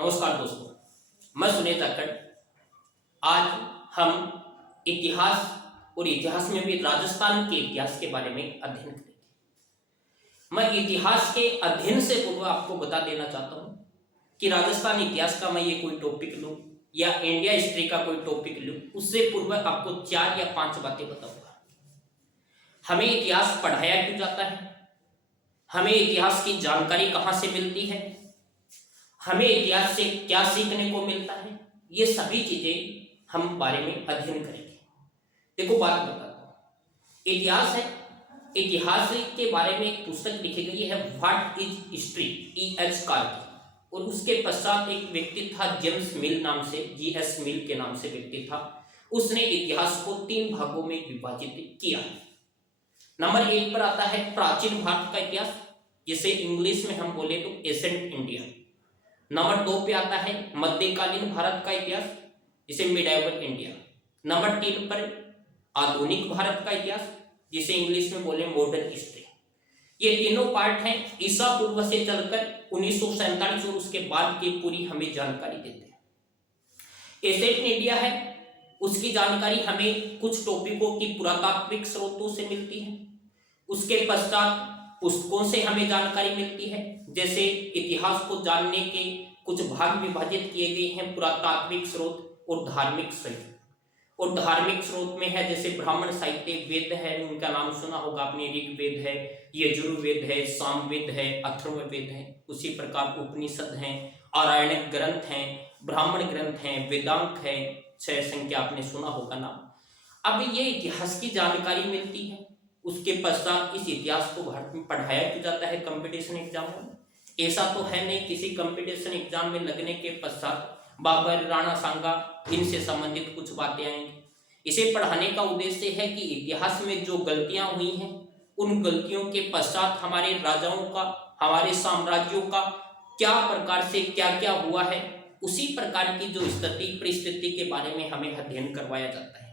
नमस्कार दोस्तों, मैं सुनील जाखड़। आज हम इतिहास और इतिहास में भी राजस्थान के इतिहास के बारे में अध्ययन करेंगे। मैं इतिहास के अध्ययन से पूर्व आपको बता देना चाहता हूँ कि राजस्थान इतिहास का मैं ये कोई टॉपिक लूँ या इंडिया हिस्ट्री का कोई टॉपिक लूँ, उससे पूर्व आपको 4 या 5 बातें बताऊंगा। हमें इतिहास पढ़ाया क्यों जाता है, हमें इतिहास की जानकारी कहाँ से मिलती है, हमें इतिहास से क्या सीखने को मिलता है, ये सभी चीजें हम बारे में अध्ययन करेंगे। देखो बात बताता हूँ, इतिहास है। इतिहास के बारे में एक पुस्तक लिखी गई है, what is history, E.H. Karki, और उसके पश्चात एक व्यक्ति था जेम्स मिल नाम से, G.S. मिल के नाम से व्यक्ति था। उसने इतिहास को 3 भागों में विभाजित किया है। नंबर 1 पर आता है प्राचीन भारत का इतिहास, जिसे इंग्लिश में हम बोले तो एसेंट इंडिया। नंबर 2 पे आता है मध्यकालीन भारत का इतिहास, जिसे मिडाइवल इंडिया। नंबर 3 पर आधुनिक भारत का इतिहास, जिसे इंग्लिश में बोले मॉडर्न हिस्ट्री। ये तीनों पार्ट हैं, ईसा पूर्व से चलकर 1947 और उसके बाद की पूरी हमें जानकारी देते हैं। एसेंट इंडिया है, उसकी जानकारी हमें कुछ टॉपिकों की पुरातात्विक स्रोतों से मिलती है। उसके पश्चात पुस्तकों से हमें जानकारी मिलती है, जैसे इतिहास को जानने के कुछ भाग विभाजित किए गए हैं, पुरातात्विक स्रोत और धार्मिक स्रोत। और धार्मिक स्रोत में है जैसे ब्राह्मण साहित्य, वेद है, उनका नाम सुना होगा आपने, ऋग्वेद है, यजुर्वेद है, सामवेद है, अथर्ववेद है। उसी प्रकार उपनिषद हैं, आरण्यक ग्रंथ हैं, ब्राह्मण ग्रंथ हैं, वेदांत है, 6 संख्या आपने सुना होगा नाम। अब ये इतिहास की जानकारी मिलती है। उसके पश्चात इस इतिहास को भारत में पढ़ाया क्यों जाता है कंपटीशन एग्जामों में? ऐसा तो है नहीं किसी कंपटीशन एग्जाम में लगने के पश्चात बाबर, राणा सांगा, इनसे संबंधित कुछ बातें आएंगी। इसे पढ़ाने का उद्देश्य है कि इतिहास में जो गलतियां हुई हैं, उन गलतियों के पश्चात हमारे राजाओं का, हमारे साम्राज्यों का क्या प्रकार से क्या क्या हुआ है, उसी प्रकार की जो स्थिति परिस्थिति के बारे में हमें अध्ययन करवाया जाता है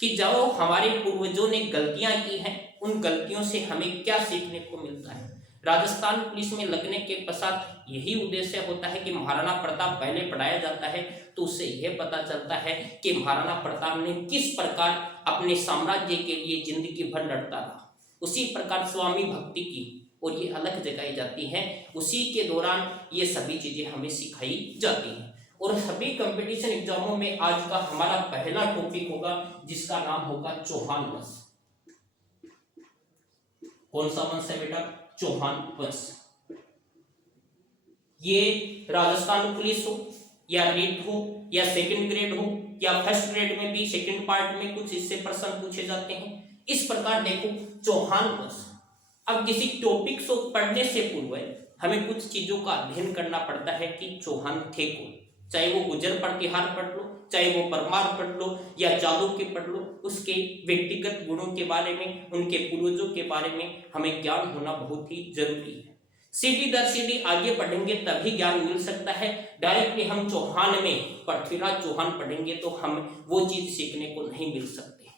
कि जो हमारे पूर्वजों ने गलतियां की हैं, उन गलतियों से हमें क्या सीखने को मिलता है। राजस्थान पुलिस में लगने के पश्चात यही उद्देश्य होता है कि महाराणा प्रताप पहले पढ़ाया जाता है, तो उससे यह पता चलता है कि महाराणा प्रताप ने किस प्रकार अपने साम्राज्य के लिए जिंदगी भर लड़ता रहा। उसी प्रकार स्वामी भक्ति की और ये अलग जगाई जाती है, उसी के दौरान ये सभी चीजें हमें सिखाई जाती हैं। और सभी कंपटीशन एग्जामों में आज का हमारा पहला टॉपिक होगा, जिसका नाम होगा चौहान वंश। कौन सा वंश है बेटा? चौहान वंश। ये राजस्थान पुलिस हो या रीट हो या सेकंड ग्रेड हो या फर्स्ट ग्रेड में भी सेकंड पार्ट में कुछ इससे प्रश्न पूछे जाते हैं। इस प्रकार देखो चौहान वंश। अब किसी टॉपिक को पढ़ने से पूर्व हमें कुछ चीजों का अध्ययन करना पड़ता है कि चौहान थे कौन। चाहे वो गुजर प्रतिहार पढ़ लो, चाहे वो परमार पढ़ लो या चालुक्य पढ़ लो, उसके व्यक्तिगत गुणों के बारे में, उनके पूर्वजों के बारे में हमें ज्ञान होना बहुत ही जरूरी है। सीढ़ी दर सीढ़ी आगे पढ़ेंगे तभी ज्ञान मिल सकता है। डायरेक्टली हम चौहान में पृथ्वीराज चौहान पढ़ेंगे तो हम वो चीज सीखने को नहीं मिल सकते।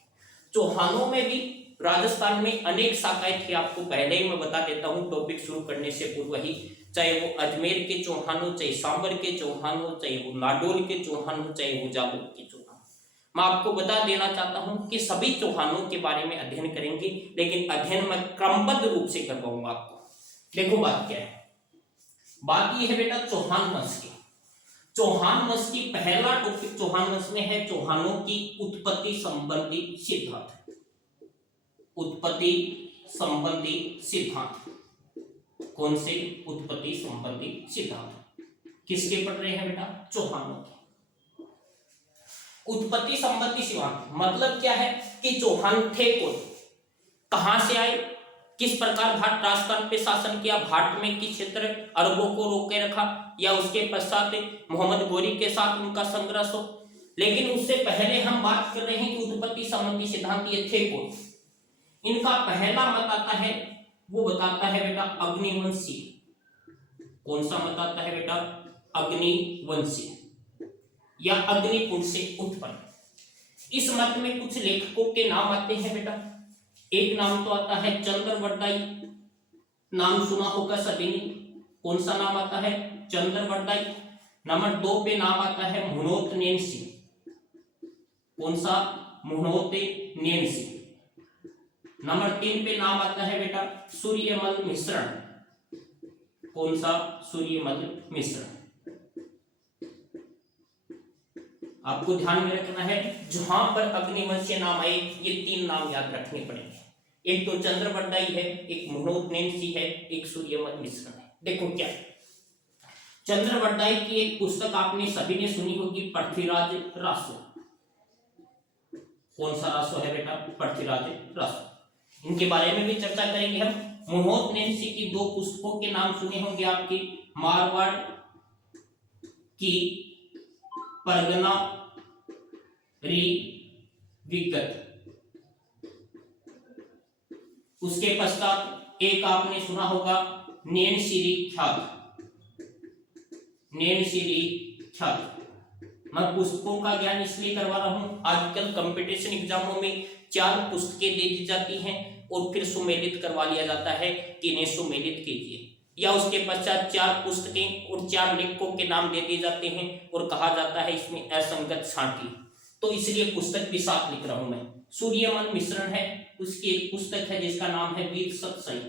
चौहानों में भी राजस्थान में अनेक शाखाएं थी, आपको पहले ही मैं बता देता हूँ टॉपिक शुरू करने से पूर्व ही। चाहे वो अजमेर के चौहान हो, चाहे सांबर के चौहान हो, चाहे वो नाडोल के चौहान हो, चाहे वो जालौर के चौहान। मैं आपको बता देना चाहता हूं कि सभी चौहानों के बारे में अध्ययन करेंगे, लेकिन अध्ययन मैं क्रमबद्ध रूप से करवाऊंगा आपको। देखो बात क्या है, बात यह है बेटा चौहान वंश की। चौहान वंश की पहला टॉपिक चौहान वंश में है चौहानों की उत्पत्ति संबंधी सिद्धांत। उत्पत्ति संबंधी सिद्धांत। कौन से? उत्पत्ति संबंधी सिद्धांत। किसके पढ़ रहे हैं बेटा? चौहानों के। उत्पत्ति संबंधी सिद्धांत मतलब क्या है कि चौहान थे कौन, कहां से आए, किस प्रकार भारत राजस्थान पे शासन किया, भारत में किस क्षेत्र अरबों को रोके रखा, या उसके पश्चात मोहम्मद गोरी के साथ उनका संघर्ष हो। लेकिन उससे पहले हम बात कर रहे हैं कि उत्पत्ति संबंधी सिद्धांत ये थे कौन। इनका पहला मत आता है, वो बताता है बेटा अग्निवंशीय। कौन सा मत आता है बेटा? अग्निवंशीय या अग्निकुंड से उत्पन्न। इस मत में कुछ लेखकों के नाम आते हैं बेटा। एक नाम तो आता है चंद्रवरदाई, नाम सुना होगा सभी ने। कौन सा नाम आता है? चंद्रवरदाई। नंबर 2 पे नाम आता है मुहूर्त नेन्सी। कौन सा? मुहूर्त नेन्सी। नंबर 3 पे नाम आता है बेटा सूर्यमल मिश्रण। कौन सा? सूर्यमल मिश्रण। आपको ध्यान में रखना है जहां पर अग्निवंशीय नाम आए ये 3 नाम याद रखने पड़ेंगे। एक तो चंद्रवरदाई है, एक मुहूर्त नेन्सी है, एक सूर्यमल मिश्रण है। देखो क्या, चंद्रवरदाई की एक पुस्तक आपने सभी ने सुनी होगी, पृथ्वीराज रासो। कौन सा रासो है बेटा? पृथ्वीराज रासो। इनके बारे में भी चर्चा करेंगे हम। मुहूर्त नेन्सी की 2 पुस्तकों के नाम सुने होंगे आपके, मारवाड़ की परगना री विगत। उसके पश्चात एक आपने सुना होगा नैनशिरी ख्यात। नैनशिरी ख्यात। मैं पुस्तकों का ज्ञान इसलिए करवा रहा हूं, आजकल कंपटीशन एग्जामों में 4 पुस्तकें दे दी जाती हैं और फिर सुमेलित करवा लिया जाता है कि इन्हें सुमेलित कीजिए, या उसके पश्चात 4 पुस्तकें और 4 लेखकों के नाम दे दिए जाते हैं और कहा जाता है इसमें असंगत छांटी, तो इसलिए पुस्तक भी साथ लिख रहा हूं मैं। सूर्यमल मिश्रण है, उसकी एक पुस्तक है जिसका नाम है वीर सत्सई,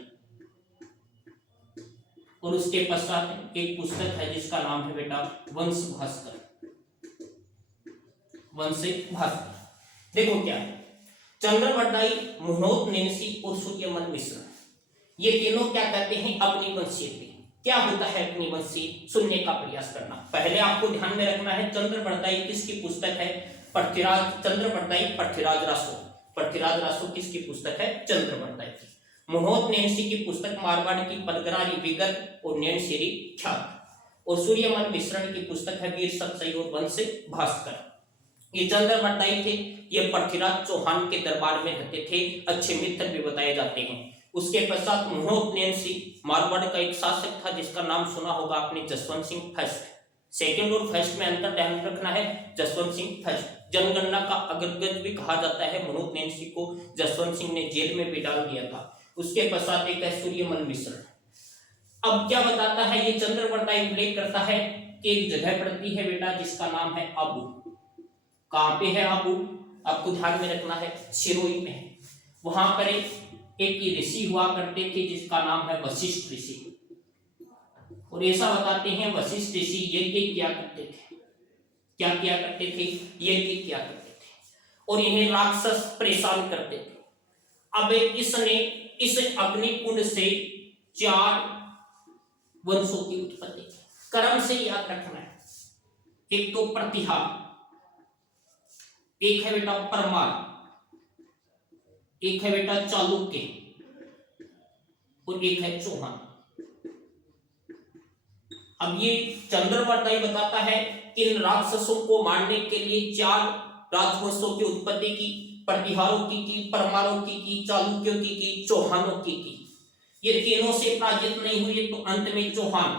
और उसके पश्चात एक पुस्तक है जिसका नाम है बेटा वंश भास्कर। वंश भास्कर। देखो क्या है, चंद्रवरदाई, मुहूर्त नेन्सी और सूर्यमल मिश्रण, ये तीनों क्या कहते हैं? अग्निवंशीय थे। क्या होता है अग्निवंशीय? सुनने का प्रयास करना। पहले आपको ध्यान में रखना है चंद्रवरदाई किसकी पुस्तक है? पृथ्वीराज। चंद्रवरदाई पृथ्वीराज रासो। पृथ्वीराज रासो किसकी पुस्तक है? चंद्रवरदाई की। मुहूर्त नेन्सी की पुस्तक मारवाड़ की परगना री विगत और नैनशिरी ख्यात, और सूर्यमल मिश्रण की पुस्तक है वीर सत्सई और वंश भास्कर। ये चंद्रवरदाई थे, ये पृथ्वीराज चौहान के दरबार में रहते थे, अच्छे मित्र भी बताए जाते हैं। उसके पश्चात मुहूर्त नेन्सी मारवाड़ का एक शासक था जिसका नाम सुना होगा आपने, जसवंत सिंह फर्स्ट। सेकंड और फर्स्ट में अंतर ध्यान रखना है, जसवंत सिंह फर्स्ट। जनगणना का अग्रगण्य भी कहा जाता है। मुहूर्त नेन्सी को जसवंत सिंह ने जेल में भी डाल दिया था। उसके पश्चात एक है सूर्यमल मिश्रण। अब क्या बताता है ये चंद्रवरदाई उल्लेख करता है कि एक जगह पड़ती है बेटा जिसका नाम है आबू। कहां पे है आबू? आपको ध्यान में रखना है, सिरोही में है। वहां पर एक ऋषि हुआ करते थे जिसका नाम है वशिष्ठ ऋषि, और ऐसा बताते हैं वशिष्ठ ऋषि यज्ञ किया करते थे। क्या किया करते थे? यज्ञ किया करते थे, और इन्हें राक्षस परेशान करते थे। अब इसने इस अग्नि कुंड से 4 वंशों की उत्पत्ति की। क्रम से याद रखना है, एक तो प्रतिहार, एक है बेटा परमार, एक है बेटा चालुक्य, और एक है चौहान। अब ये चंद्रवरदाई बताता है कि इन राक्षसों को मारने के लिए 4 राजवंशों की उत्पत्ति की, प्रतिहारों की, परमारों की, चालुक्यों की, चौहानों की। ये तीनों से पराजित नहीं हुए तो अंत में चौहान,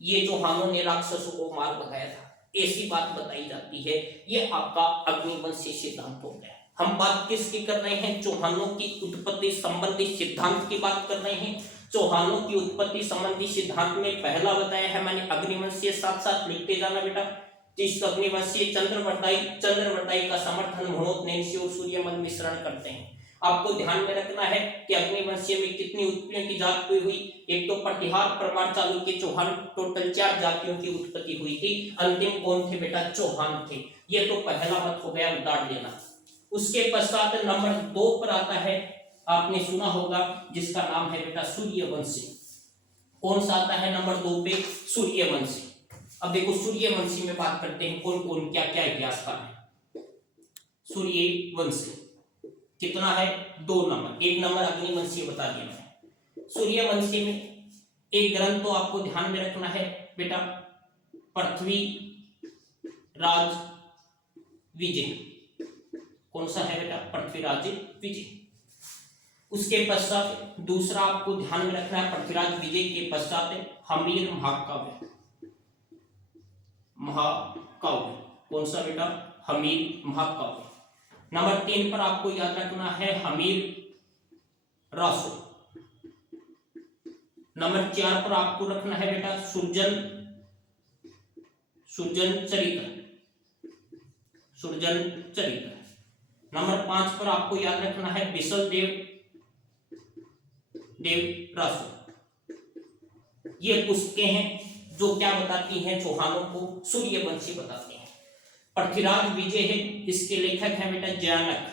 ये चौहानों ने राक्षसों को मार भगाया था, ऐसी बात बताई जाती है। ये आपका अग्निवंशीय सिद्धांत हो गया। हम बात किसकी कर रहे हैं? चौहानों की उत्पत्ति संबंधी सिद्धांत की बात कर रहे हैं। चौहानों की उत्पत्ति संबंधी सिद्धांत में पहला बताया है मैंने अग्निवंशीय, साथ साथ लिखते जाना बेटा। इस अग्निवंशीय चंद्रवरदाई का समर्थन मुहूर्त नेन्सी और सूर्यमल मिश्रण करते हैं। आपको ध्यान में रखना है कि अग्निवंशीय में कितनी उत्पत्तियों की जाति हुई? एक तो प्रतिहार, परमार, चालुक्य, चौहान, टोटल 4 जातियों की उत्पत्ति हुई थी। अंतिम कौन थे बेटा? चौहान थे। ये तो पहला मत हो गया, उतार लेना। उसके पश्चात नंबर 2 पर आता है, आपने सुना होगा, जिसका नाम है बेटा सूर्यवंशी। कौन सा आता है नंबर 2 पे? सूर्यवंशी। अब देखो सूर्यवंशी में बात करते हैं कौन कौन क्या क्या इतिहासकार है। सूर्यवंशी कितना है? 2 नंबर। 1 नंबर अग्निवंशी बता दिया मैंने। सूर्यवंशी में एक ग्रंथ तो आपको ध्यान में रखना है बेटा, पृथ्वी राज विजय। कौन सा है बेटा? पृथ्वीराज विजय। उसके पश्चात दूसरा आपको ध्यान में रखना है, पृथ्वीराज विजय के पश्चात हमीर महाकाव्य। महाकाव्य कौन सा बेटा? हमीर महाकाव्य। नंबर 3 पर आपको याद रखना है हमीर रासो। नंबर 4 पर आपको रखना है बेटा सुरजन सृजन चरित्र, सृजन चरित्र। नंबर 5 पर आपको याद रखना है बिसल देव रासो। ये पुस्तकें हैं जो क्या बताती हैं, चौहानों को सूर्यवंशी बताते हैं। पृथ्वीराज विजय है, इसके लेखक हैं बेटा जयानक।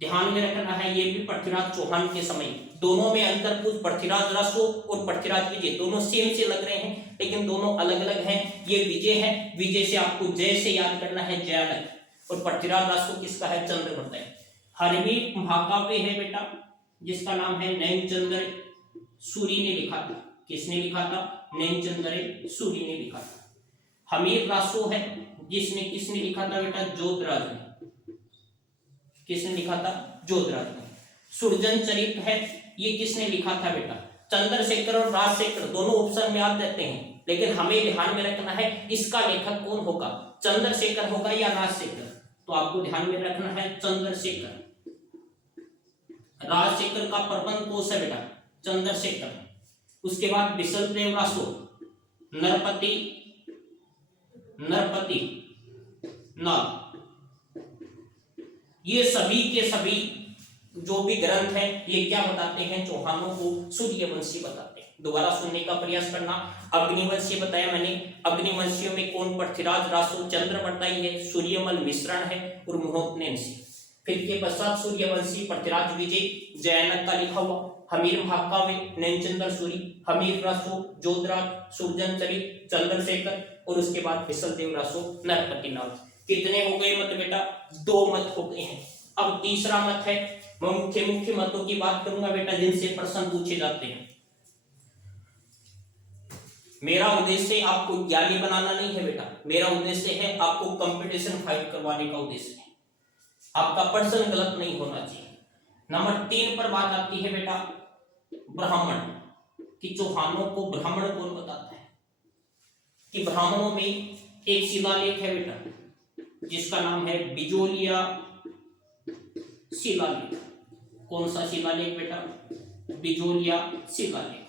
ध्यान में रखना है ये भी पृथ्वीराज चौहान के समय, दोनों में अंतर कुछ, पृथ्वीराज रासो और पृथ्वीराज विजय दोनों सेम से लग रहे हैं लेकिन दोनों अलग अलग हैं। ये विजय है, विजय से आपको जय से याद करना है जयानक, और पृथ्वीराज रासो किसका है, चंद्रवर्त है। हरवीर महाकाव्य है बेटा जिसका नाम है नैनचंद्र सूरी ने लिखा था। किसने लिखा था, नैनचंद्र सूरी ने लिखा था। हमीर रासो है जिसने किसने लिखा था बेटा, जोधराज ने। किसने लिखा था, जोधराज ने। सृजन चरित्र है, ये किसने लिखा था बेटा, चंद्रशेखर और राजशेखर दोनों ऑप्शन में आप देते हैं, लेकिन हमें ध्यान में रखना है इसका लेखक कौन होगा, चंद्रशेखर होगा या राजशेखर। तो आपको ध्यान में रखना है चंद्रशेखर। राजशेखर का प्रबंध कोश है बेटा चंद्रशेखर। उसके बाद बिसल देव रासो, नरपति नाग। ये सभी के सभी जो भी ग्रंथ हैं ये क्या बताते हैं, चौहानों को सूर्यवंशी बताते हैं। दोबारा सुनने का प्रयास करना। अग्निवंशी बताया मैंने, अग्निवंशियों में कौन, पृथ्वीराज रासो, चंद्रवर्ताई है, सूर्यमल मिश्रण है और मोहननेंसी। फिर के पश्चात सूर्यवंशी पृथ्वीराज विजय जयानक का लिखा हुआ, हमीर महाकाव्य नैनचंद्र सूरी, हमीर रासो, जोधराज, सृजन चरित्र, चंद्रशेखर और उसके बाद बिसल देव रासो, नरपति नाग। कितने हो गए मत बेटा, 2 मत हो गए हैं। अब तीसरा मत है, मैं मुख्य मतों की बात करूंगा बेटा जिनसे प्रश्न पूछे जाते हैं। मेरा उद्देश्य आपको ज्ञानी बनाना नहीं है बेटा, मेरा उद्देश्य है आपको कंपटीशन फाइट करवाने का उद्देश्य है। आपका प्रश्न गलत नहीं होना चाहिए। नंबर 3 पर बात आती है बेटा ब्राह्मण कि चौहानों को ब्राह्मण कौन बताता है, कि ब्राह्मणों में एक शिलालेख है बेटा जिसका नाम है बिजोलिया शिलालेख। कौन सा शिलालेख बेटा, बिजोलिया शिलालेख।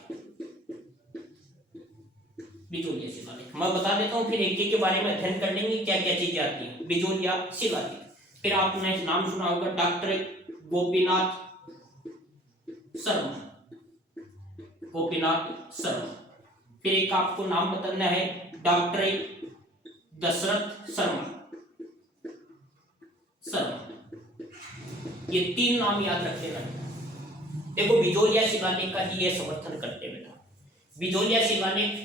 बिजोलिया शिलालेख मैं बता देता हूं, फिर एक के बारे में अध्ययन कर लेंगे क्या क्या चीजें आती हैं। बिजोलिया शिलालेख। फिर आपने नाम सुना होगा डॉक्टर गोपीनाथ शर्मा, गोपीनाथ शर्मा। फिर एक आपको नाम बताना है डॉक्टर दशरथ शर्मा। ये 3 नाम याद रख लेना। देखो बिजोलिया शिलालेख का ही ये समर्थन करते बेटा। बिजोलिया शिलालेख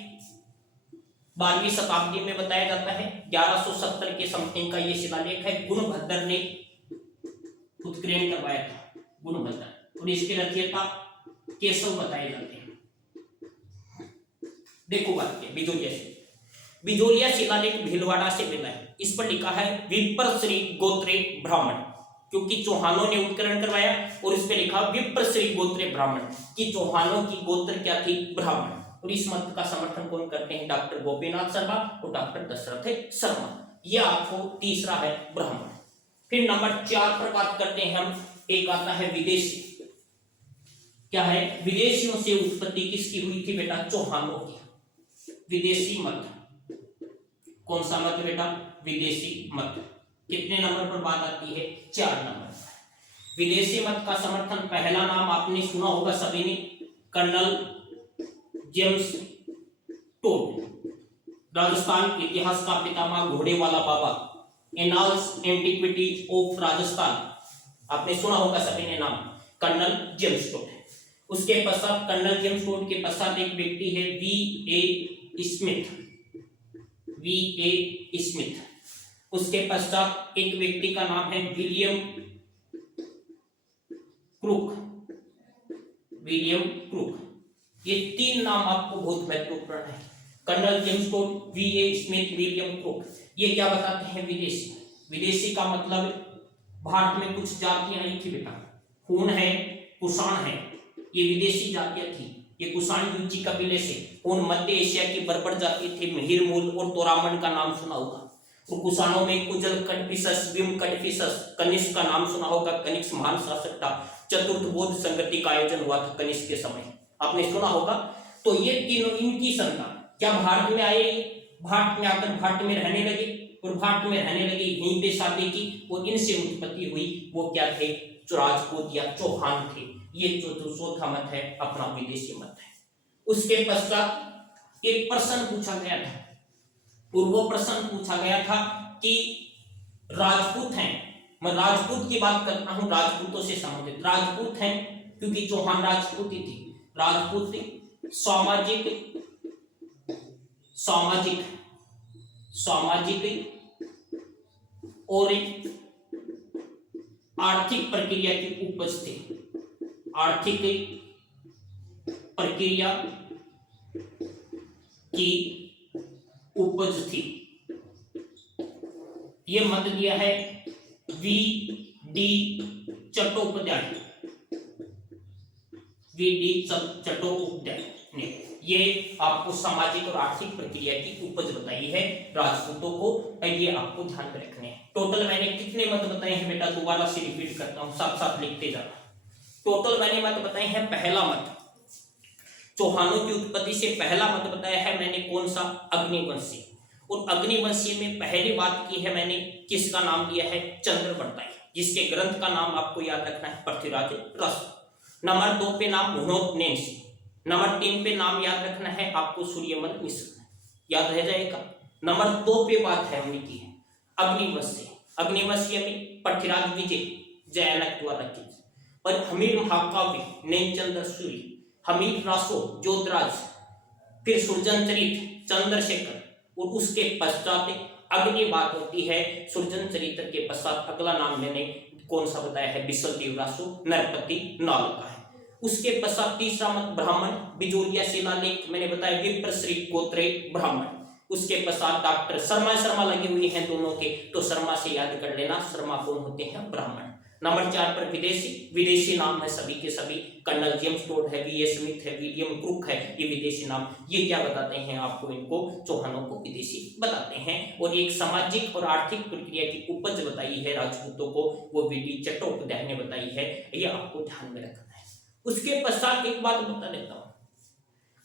12वीं शताब्दी में बताया जाता है, 1170 के समथिंग का ये शिलालेख है। गुणभद्र ने उत्कीर्ण करवाया था, गुणभद्र, और इसके रचयिता केशव बताए जाते हैं। देखो बात क्या, बिजोलिया शिलालेख भीलवाड़ा से मिला है। इस पर लिखा है विप्रश्री गोत्रे ब्राह्मण, क्योंकि चौहानों ने उत्कीर्ण करवाया और इस पे लिखा विप्रश्री गोत्रे ब्राह्मण कि चौहानों की गोत्र क्या थी, ब्राह्मण। और इस मत का समर्थन कौन करते हैं, डॉक्टर गोपीनाथ शर्मा और डॉक्टर दशरथ शर्मा। यह आपको तीसरा है ब्राह्मण। फिर नंबर 4 पर बात करते हैं हम, एक आता है विदेशी। क्या है, विदेशियों से उत्पत्ति किसकी हुई थी बेटा, चौहानों की। विदेशी मत, कौन सा मत बेटा, विदेशी मत। कितने नंबर पर बात आती है, 4 नंबर पर। विदेशी मत का समर्थन, पहला नाम आपने सुना होगा सभी ने, कर्नल जेम्स टोड, राजस्थान इतिहास का पितामह, घोड़े वाला बाबा, एनाल्स एंटिक्विटी ऑफ राजस्थान, आपने सुना होगा सभी ने नाम, कर्नल जेम्स टोड। उसके पश्चात कर्नल जेम्स टोड के पश्चात एक व्यक्ति है वी.ए. Smith, VA. स्मिथ। उसके पश्चात एक व्यक्ति का नाम है विलियम क्रूक, विलियम क्रूक। ये 3 नाम आपको बहुत महत्वपूर्ण है, colonel James Tod, V A. Smith, William Crooke. ये क्या बताते हैं, विदेशी। विदेशी का मतलब भारत में कुछ जातियां आई थी बेटा, खून है, कुषाण है, ये विदेशी जातियां थी। ये कुषाण युची कबीले से, उन मध्य एशिया की बर्बर जाति थी, मिहिर मूल और तोरामन का नाम सुना होगा। और कुषाणों में कुजल, कडफिसस, विम कडफिसस, कनिष्क का नाम सुना होगा, कनिष्क महान शासक था। चतुर्थ बौद्ध संगति का आयोजन हुआ था कनिष्क के समय, आपने सुना होगा। तो ये तीनों, इनकी संतान क्या भारत में आए, भाट में आकर भाट में रहने लगे और भाट में रहने लगे, यहीं पे शादी की और इनसे उत्पत्ति हुई। वो क्या थे? राजपूत या चौहान थे। ये जो चौथा मत है अपना विदेशी मत है। उसके पश्चात एक प्रश्न पूछा गया था और वो प्रश्न पूछा गया था कि राजपूत हैं, मैं राजपूत की बात करता हूं, राजपूतों से संबंधित राजपूत हैं क्योंकि चौहान राजपूत ही थी। राजपूत सामाजिक सामाजिक सामाजिक और आर्थिक प्रक्रिया की उपज थे। आर्थिक प्रक्रिया की उपज थी। ये मत दिया है V D Chattopadhyay, V D Chattopadhyay ने ये आपको सामाजिक और आर्थिक प्रक्रिया की उपज बताई है राजपूतों को। ये आपको ध्यान में रखने हैं। टोटल मैंने कितने मत बताए हैं बेटा? दोबारा से रिपीट करता हूं, साथ साथ लिखते जाना। टोटल मैंने मत बताए हैं, पहला मत चौहानों की उत्पत्ति से पहला मत बताया है मैंने, कौन सा? अग्निवंशी। और अग्निवंशी में पहली बात की है मैंने, किसका नाम लिया है? चंद्रवर्ती, जिसके ग्रंथ का नाम आपको याद रखना है पृथ्वीराज रस। नंबर 2 पे नाम हुनोतनेंसी। नंबर 3 पे नाम याद रखना है आपको सूर्यमल मिश्र, याद रह जाएगा। नंबर 2 पे बात है उनकी है अग्निवंशी। अग्निवंशी में पृथ्वीराज विजय जयानक द्वारा रचित, पर हमीर महाकाव्य नैनचंद्र सूर्य, हमीर रासो जोधराज, फिर सुरजन चरित चंद्रशेखर, और उसके पश्चात अगली बात होती है सुरजन चरित्र के पश्चात अगला नाम मैंने कौन सा बताया है? बिसल देवरासु नरपति नाल का है। उसके पश्चात तीसरा मत ब्राह्मण, बिजोरिया शिलालेख मैंने बताया विप्र श्री गोत्रे ब्राह्मण। उसके पश्चात डॉक्टर शर्मा लगे हुए हैं दोनों के, तो शर्मा से याद कर लेना, शर्मा कौन होते हैं? ब्राह्मण। नंबर 4 पर विदेशी नाम है सभी के सभी, कर्नल जेम्स टोड है, वी ए स्मिथ है, विलियम क्रुक है, ये विदेशी नाम। ये क्या बताते हैं आपको? इनको चौहानों को विदेशी बताते हैं। और एक सामाजिक और आर्थिक प्रक्रिया की उपज बताई है राजपूतों को, वो वी.डी. चट्टोपाध्याय ने बताई है, ये आपको ध्यान में रखना है। उसके पश्चात एक बात बता देता हूं,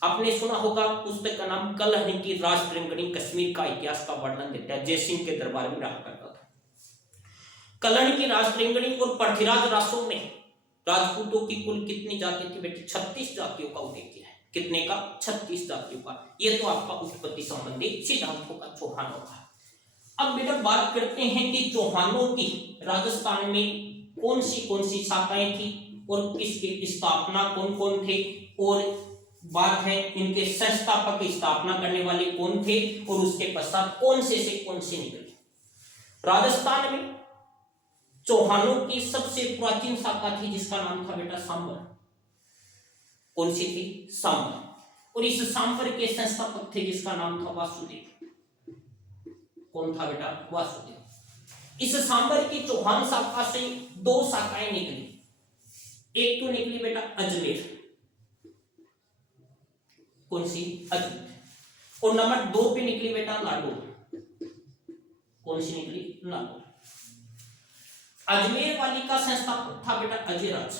आपने सुना होगा पुस्तक का नाम कलहनी की राजतरंगिणी कश्मीर का इतिहास का वर्णन देता है, जयसिंह के दरबार में रहा करता था। कलहनी की राजतरंगिणी और पृथ्वीराज रासो में राजपूतों की कुल कितनी जाति थी बेटे? 36 जातियों का उल्लेख किया है। कितने का? 36 जातियों का। ये तो आपका उत्पत्ति संबंधी सिद्धांतों का चौहानों का। अब बेटा बात करते हैं कि चौहानों की राजस्थान में कौन सी शाखाएं थी और इसकी स्थापना कौन कौन थे, और बात है इनके संस्थापक स्थापना करने वाले कौन थे, और उसके पश्चात कौन से निकले। राजस्थान में चौहानों की सबसे प्राचीन शाखा थी जिसका नाम था बेटा सांबर। कौन सी थी? सांबर। और इस सांबर के संस्थापक थे जिसका नाम था वासुदेव। कौन था बेटा? वासुदेव। इस सांबर की चौहान शाखा से 2 शाखाएं निकली। एक तो निकली बेटा अजमेर, कौन सी? अजमेर। और नंबर 2 पे निकली बेटा नागौर। कौन सी निकली? नागौर। अजमेर वाली का संस्थापक था बेटा अजयराज।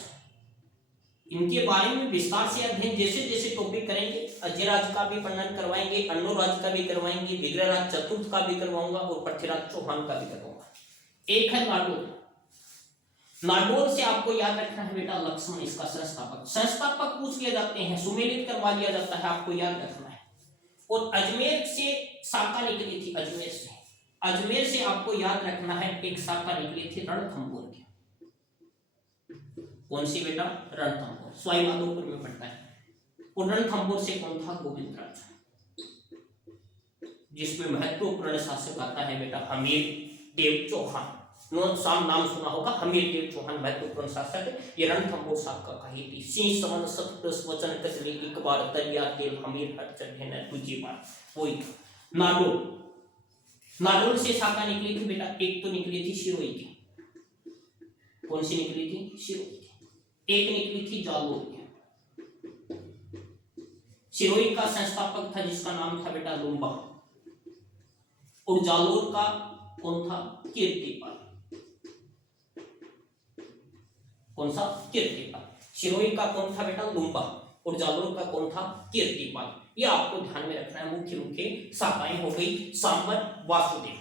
इनके बारे में विस्तार से अध्ययन जैसे जैसे टॉपिक करेंगे, अजयराज का भी वर्णन करवाएंगे, अन्नूराज का भी करवाएंगे, विग्रहराज चतुर्थ का भी करवाऊंगा और पृथ्वीराज चौहान का भी करवाऊंगा। एक है नागौर। नागौर से आपको याद रखना है बेटा लक्ष्मण इसका संस्थापक पूछ लिए जाते हैं, सुमेलित करवा लिया जाता है, आपको याद रखना है। और अजमेर से शाखा निकली थी, अजमेर से आपको याद रखना है एक शाखा निकली थी रणथंभौर की। कौन सी बेटा? रणथंभौर, सवाई माधोपुर में पड़ता है। और रणथंभौर से कौन था? गोविंदराज, जिसमें महत्वपूर्ण शासक आता है बेटा हमीर देव चौहान। नाम सुना होगा, हमीर देव चौहान महत्वपूर्ण शासक। ये रणथंभौर शाखा का ही थी। सिंह समन सत वचन कसली एक बार दरिया तेल हमीर हर चढ़े न दूजी बार, वही था। नागौर से शाखा निकली थी बेटा, एक तो निकली थी सिरोही की। कौन सी निकली थी? सिरोही की। एक निकली थी जालोर की। सिरोही का संस्थापक था जिसका नाम था बेटा लुम्बा, और जालोर का कौन था? कीर्तिपाल। कौन सा? कीर्तिपाल। सिरोही का कौन था बेटा? लुम्बा, और जालोर का कौन था? कीर्तिपाल। ये आपको ध्यान में रखना है। मुख्य मुख्य शाखाएं हो गई सांबर वासुदेव,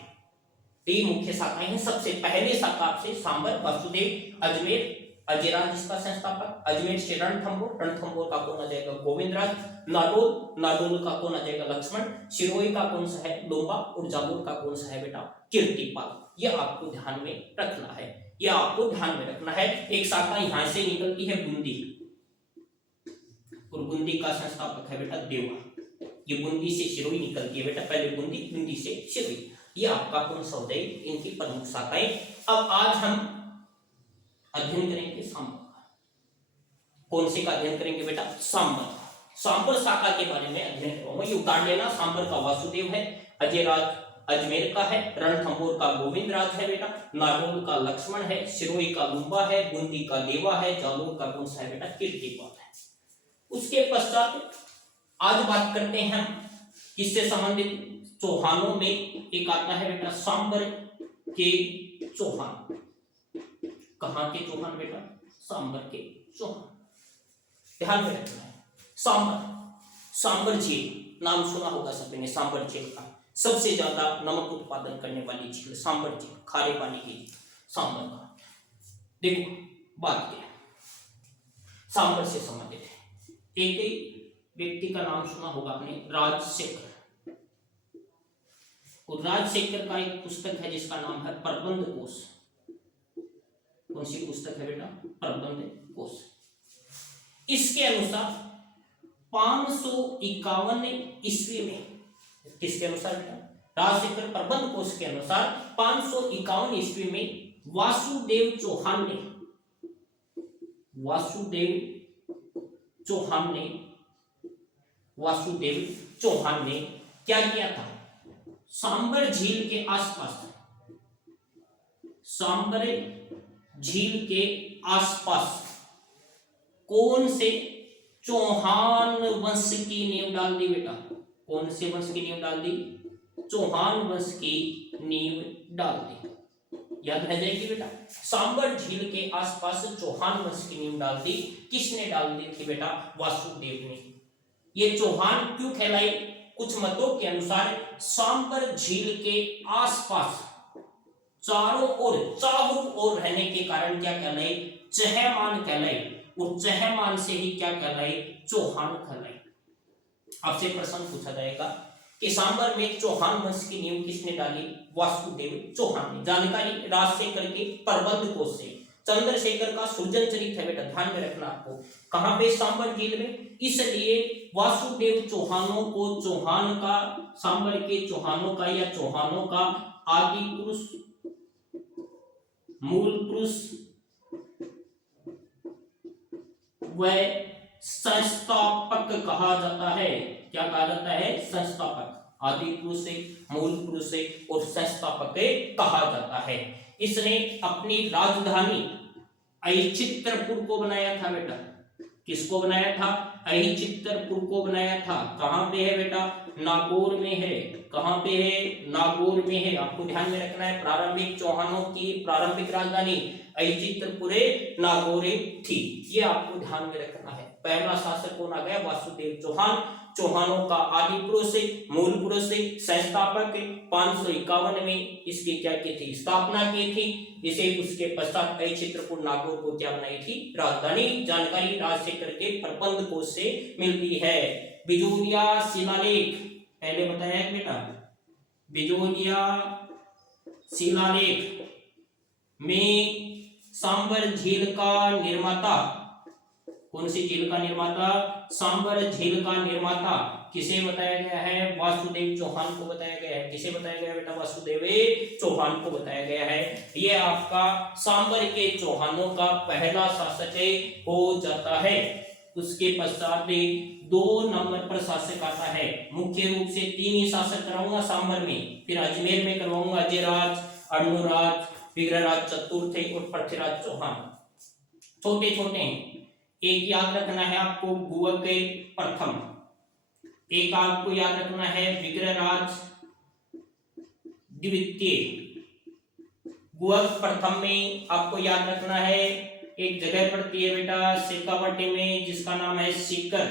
तीन मुख्य शाखाएं हैं। सबसे पहले शाखा आपसे सांबर वासुदेव, अजमेर अजयराज जिसका संस्थापक, अजमेर से रणथंभौर, रणथंभौर का कौन आ जाएगा गोविंदराज, नाडोल, नाडोल का कौन आ जाएगा लक्ष्मण, सिरोही का कौन सा है लोम्बा, और जालोर का कौन सा है बेटा कीर्तिपाल। यह आपको ध्यान में रखना है, यह आपको ध्यान में रखना है। एक शाखा यहाँ से निकलती है बूंदी, और बूंदी का संस्थापक है बेटा देवा। ये बूंदी से सिरोही निकलती है बेटा, पहले बूंदी, बूंदी से सिरोही। ये आपका कौन सा हो जाएगी, इनकी प्रमुख शाखाएं। अब आज हम अध्ययन करेंगे सांबर का। कौन से का अध्ययन करेंगे बेटा, सांबर। सांबर शाखा के बारे में अध्ययन करूंगा। ये उतार लेना, सांबर का वासुदेव है, अजयराज अजमेर का है, रणथंभौर का गोविंदराज है बेटा, नाडोल का लक्ष्मण है, सिरोही का लुम्बा है, बूंदी का देवा है, जालोर का कौन सा है बेटा कीर्तिपाल है। उसके पश्चात आज बात करते हैं हम किससे संबंधित, चौहानों में एक आता है बेटा सांबर के चौहान। कहां के चौहान बेटा, सांबर के चौहान, ध्यान में रखना है। सांबर, सांबर झील नाम सुना होगा सबने, सांबर झील का सबसे ज्यादा नमक उत्पादन करने वाली झील सांबर झील, खारे पानी की झील सांबर का। देखो बात क्या सांबर से संबंधित है। एक व्यक्ति का नाम सुना होगा आपने, राजशेखर। और राजशेखर का एक पुस्तक है जिसका नाम है प्रबंध कोश। कौन सी पुस्तक है बेटा, प्रबंध कोश। इसके अनुसार 551 ईस्वी में, किसके अनुसार बेटा, राजशेखर प्रबंध कोश के अनुसार 551 ईस्वी में वासुदेव चौहान ने, वासुदेव चौहान ने क्या किया था, सांबर झील के आसपास, सांबर झील के आसपास कौन से चौहान वंश की नींव डाल दी बेटा, कौन से वंश की नींव डाल दी, चौहान वंश की नींव डाल दी। याद रह जाएगी बेटा, सांबर झील के आसपास चौहान वंश की नींव डाल दी। किसने डाल दी थी बेटा, वासुदेव ने। ये चौहान क्यों कहलाई, कुछ मतों के अनुसार सांबर झील के आसपास चारों ओर रहने के कारण क्या कहलाई, चहमान कहलाई, और चहमान से ही क्या कहलाई, चौहान कहलाई। आपसे प्रश्न पूछा जाएगा कि सांबर में चौहान वंश की नींव किसने डाली, वासुदेव चौहान ने। जानकारी राजशेखर के प्रबंध कोश से, चंद्रशेखर का सृजन चरित है बेटा, ध्यान में रखना आपको। कहां पे, सांबर झील में। इसलिए वासुदेव चौहानों को चौहान का, सांबर के चौहानों का या चौहानों का आदि पुरुष, मूल पुरुष व संस्थापक कहा जाता है। क्या कहा जाता है, संस्थापक। आदि पुरुष से, मूल पुरुष से और संस्थापक कहा जाता है। इसने अपनी राजधानी अहिचित्रपुर को बनाया था बेटा। किसको बनाया था, अहिचित्रपुर को बनाया था। कहां पे है बेटा, नागौर में है। कहां पे है, नागौर में है। आपको ध्यान में रखना है, प्रारंभिक चौहानों की प्रारंभिक राजधानी अहिचित्रपुर नागौर थी। ये आपको ध्यान में रखना है। पहला शासक कौन आ गया, वासुदेव चौहान। चौहानों का आदि पुरुष, मूल पुरुष, संस्थापक। 551 में इसकी क्या की थी, स्थापना की थी। इसे उसके पश्चात अहिचित्रपुर नागौर को क्या बनाई थी, राजधानी। जानकारी राजशेखर के प्रबंध कोश से मिलती है। बिजोलिया शिलालेख, पहले बताया है बेटा, बिजोलिया शिलालेख में सांबर झील का निर्माता, कौन सी झील का निर्माता, सांबर झील का निर्माता किसे बताया गया है, वासुदेव चौहान को बताया गया है। किसे बताया गया बेटा, वासुदेव चौहान को बताया गया है। यह आपका सांबर के चौहानों का पहला शासक हो जाता है। उसके पश्चात 2 नंबर पर शासक आता है। मुख्य रूप से 3 ही शासक कराऊंगा सांबर में, फिर अजमेर में करवाऊंगा अजयराज, अर्णोराज, विग्रहराज चतुर्थ और पृथ्वीराज चौहान। छोटे छोटे हैं। एक याद रखना है आपको, गुवक प्रथम। एक आपको याद रखना है, विग्रहराज द्वितीय। गुवक प्रथम में आपको याद रखना है, एक जगह पड़ती है बेटा शेखावटी में जिसका नाम है सीकर,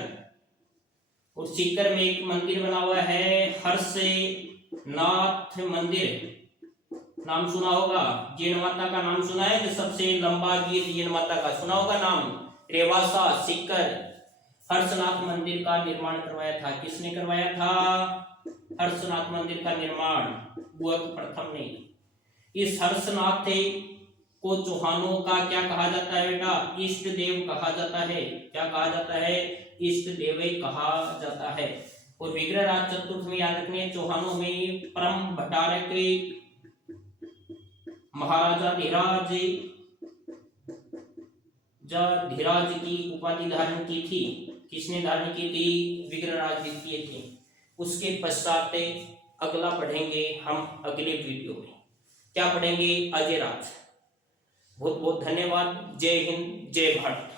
और सीकर में एक मंदिर बना हुआ है हर्षनाथ मंदिर, नाम सुना होगा। जीण माता का नाम सुना है, जो सबसे लंबा गीत जीण माता का सुना होगा नाम। रेवासा सीकर हर्षनाथ मंदिर का निर्माण करवाया था। किसने करवाया था? हर्षनाथ मंदिर का निर्माण बुअक प्रथम ने। इस हर्षनाथ को चौहानों का क्या कहा जाता है बेटा? इष्ट देव कहा जाता है। क्या कहा जाता है? इष्ट देव कहा जाता है। और विग्रहराज चतुर्थ में याद रखने, चौहानों में परम भट्टारक महाराजा धीराज की उपाधि धारण की थी। किसने धारण की थी? विग्रहराज द्वितीय थे। उसके पश्चात अगला पढ़ेंगे हम अगले वीडियो में। क्या पढ़ेंगे? अजय राज। बहुत बहुत धन्यवाद। जय हिंद, जय भारत।